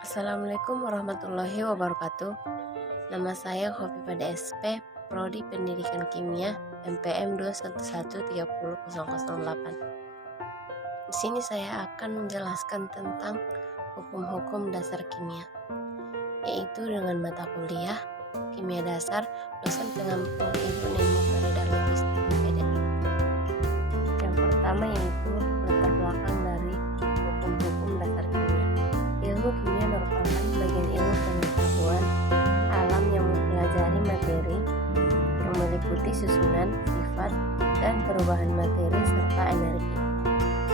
Assalamualaikum warahmatullahi wabarakatuh. Nama saya Khofifa DSP, Prodi Pendidikan Kimia, MPM 211300008. Di sini saya akan menjelaskan tentang hukum-hukum dasar kimia, yaitu dengan mata kuliah Kimia Dasar, dosen pengampu ilmu nuklir dan logistik PDI. Yang pertama yaitu latar belakang dari hukum-hukum dasar kimia. Ilmu kimia merupakan bagian ilmu pengetahuan alam yang mempelajari materi yang meliputi susunan, sifat, dan perubahan materi serta energi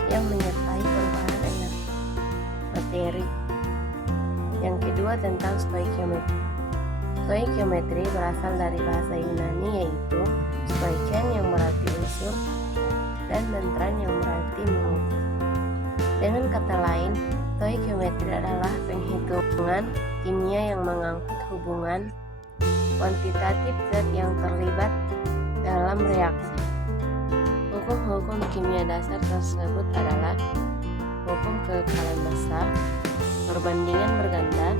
yang menyertai perubahan energi materi. Yang kedua tentang stoikiometri. Stoikiometri berasal dari bahasa Yunani yaitu stoiken yang berarti unsur dan mentran yang berarti mengukur. Dengan kata lain, stoikiometri adalah penghitungan kimia yang mengangkut hubungan kuantitatif zat yang terlibat dalam reaksi. Hukum-hukum kimia dasar tersebut adalah hukum kekekalan massa, perbandingan berganda,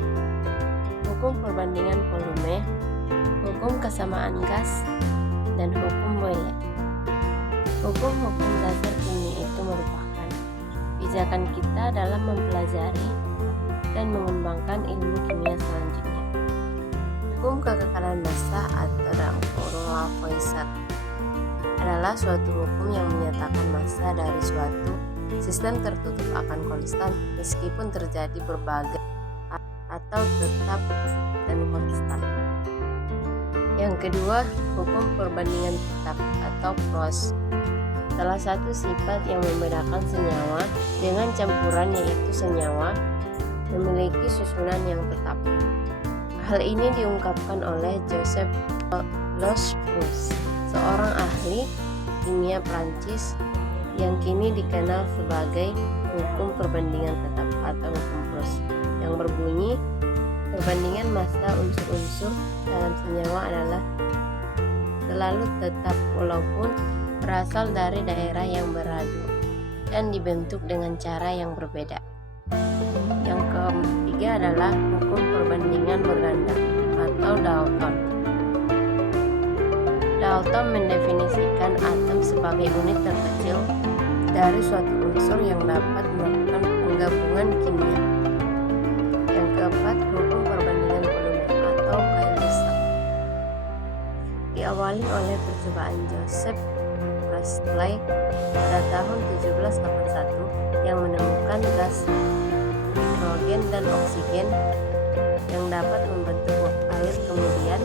hukum perbandingan volume, hukum kesamaan gas, dan hukum Boyle. Hukum-hukum dasar kimia itu merupakan pijakan kita dalam mempelajari dan mengembangkan ilmu kimia selanjutnya. Hukum kekekalan massa atau dalam kurung Lavoisier adalah suatu hukum yang menyatakan massa dari suatu sistem tertutup akan konstan meskipun terjadi berbagai atau tetap dan konstan. Yang kedua, hukum perbandingan tetap atau Close. Salah satu sifat yang membedakan senyawa dengan campuran yaitu senyawa memiliki susunan yang tetap. Hal ini diungkapkan oleh Joseph Losbrousse, seorang ahli kimia Prancis yang kini dikenal sebagai hukum perbandingan tetap atau hukum Close, yang berbunyi perbandingan massa unsur-unsur dalam senyawa adalah selalu tetap walaupun berasal dari daerah yang beradu dan dibentuk dengan cara yang berbeda. Yang ketiga adalah hukum perbandingan berganda atau Dalton. Dalton mendefinisikan atom sebagai unit terkecil dari suatu unsur yang dapat melakukan penggabungan kimia. Yang keempat, hukum perbandingan volume atau Gay-Lussac. Diawali oleh percobaan Joseph Priestley pada tahun 1781 yang menemukan gas hidrogen dan oksigen yang dapat membentuk uap air. Kemudian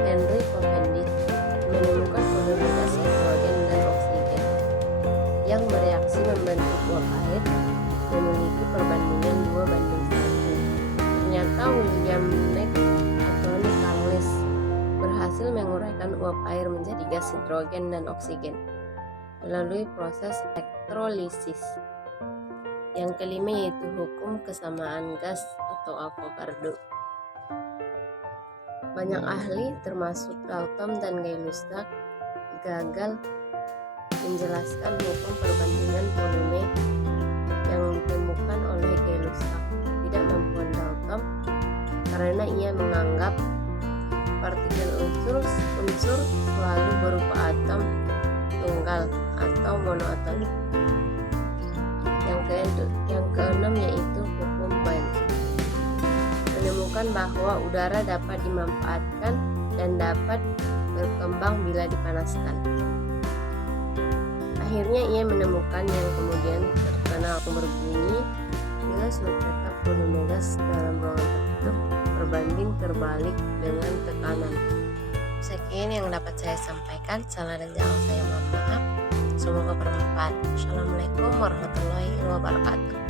Henry Cavendish menemukan volume gas hidrogen dan oksigen yang bereaksi membentuk uap air memiliki perbandingan 2:1. Ternyata William McArdle berhasil menguraikan uap air menjadi gas hidrogen dan oksigen melalui proses elektrolisis. Yang kelima yaitu hukum kesamaan gas atau Avogadro. Banyak ahli termasuk Dalton dan Gay-Lussac gagal menjelaskan hukum perbandingan volume yang ditemukan oleh Gay-Lussac. Tidak mampuan Dalton karena ia menganggap partikel unsur selalu berupa atom tunggal atau monoatomic. Yang keenam yaitu hukum Boyle, menemukan bahwa udara dapat dimanfaatkan dan dapat berkembang bila dipanaskan. Akhirnya ia menemukan yang kemudian terkenal berbunyi bila suhu tetap volume gas dalam ruangan tertutup berbanding terbalik dengan tekanan. Sekian yang dapat saya sampaikan. Salah dan salah saya mohon maaf. Semoga bermanfaat. Assalamualaikum warahmatullahi wabarakatuh.